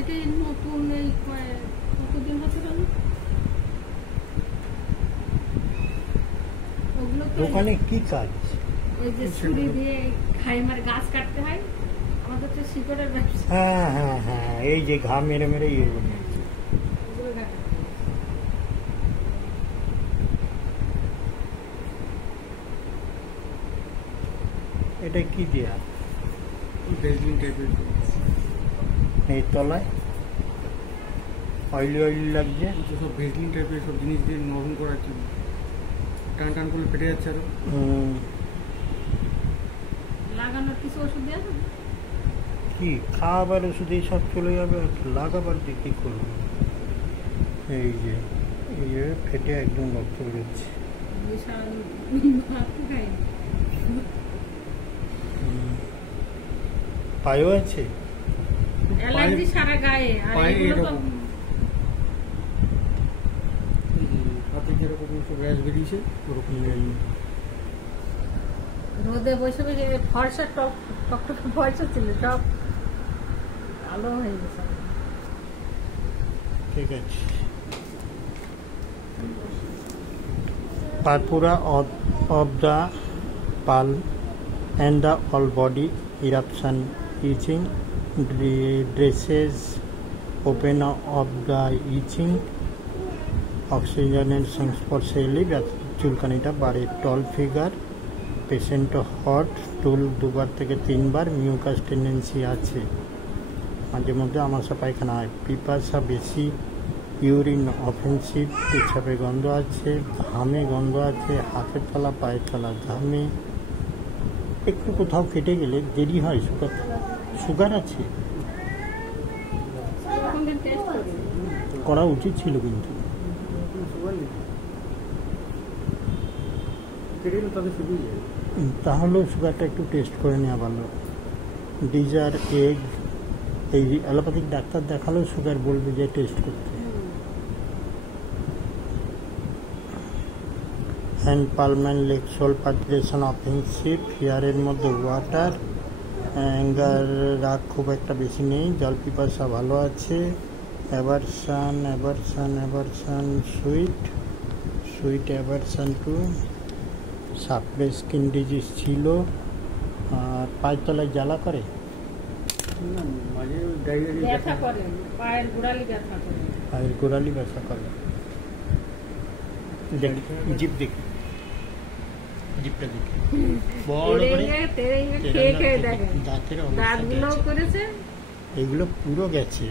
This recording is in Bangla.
এটাই নতুন এই কতদিন হচ্ছে জানো? ওগুলো তো দোকানে কি কাজ? এই যে ছুরি দিয়ে খাইমার গাছ কাটতে হয়, আমাদের তো শিকড়ের ব্যবসা। হ্যাঁ হ্যাঁ হ্যাঁ, এই যে ঘা মেরে মেরে ইয়ে বানিয়েছে। ওগুলো কাটতে হয়। এটা কি দেয়া? বেসলিন টাইপের এই তলায় অয়েলি অয়েলি লাগছে। সব বেসলিন টাইপের সব জিনিস দিয়ে নরম করার জন্য। টান টান করলে ফেটে যাচ্ছে আরো। লাগানোর কিছু ওষুধ দেওয়া যাবে? কি খাবার ওষুধে সব চলে যাবে, আর লাগাবার দিয়ে কি করবো? এই যে ফেটে একদম রক্ত বেরোচ্ছে। যে সারাদিন ভাত খাই না। পায়ও আছে? অ্যালার্জি সারা গায়ে, আর পায়ে এগুলো তো এরকম। হাতে যেরকম সব র্যাশ বেরিয়েছে ওরকম। রোদে বসে বসে ফর্সা টকটক ফর্সা ছিল, সব কালো হয়ে গেছে। ঠিক আছে। Purpura of the palm and the all body eruption, itching, dresses open of the itching, অক্সিজেনের সংস্পর্শে এলে চুলকানিটা বাড়ে। টল ফিগার, পেশেন্ট হট, স্টুল 2 বার থেকে 3 বার, মিউকাস টেন্ডেন্সি আছে, মাঝে মধ্যে আমাশা পায়খানা হয়, পিপাসা বেশি, ইউরিন অফেন্সিভ, পেছাবে গন্ধ আছে, ঘামে গন্ধ আছে, হাতের তলা পায়ের তলা ঘামে, একটু কোথাও কেটে গেলে দেরি হয় শুকাতে। সুগার আছে? করা উচিত ছিল কিন্তু। তাহলেও সুগারটা একটু টেস্ট করে নেওয়া ভালো। ডিজার এগ, এই অ্যালোপ্যাথিক ডাক্তার দেখালেও সুগার বলবে যে টেস্ট করতে। Hand palm and leg sole palpitation offensive, ফিয়ারের মধ্যে ওয়াটার, অ্যাঙ্গার, রাগ খুব একটা বেশি নেই, জল পিপাসা ভালো আছে, aversion aversion aversion sweet aversion to, suppress skin disease ছিল। আর পায়ের তলায় জ্বালা করে? ব্যথা করে, পায়ের গোড়ালি ব্যথা করে। পায়ের গোড়ালি ব্যথা করে। জিপ দেখি, জিপটা দেখি বড় করে খেয়ে খেয়ে দেখেন, দাঁতের দাঁতগুলো অবস্থা করেছে। এগুলো পুরো গেছে।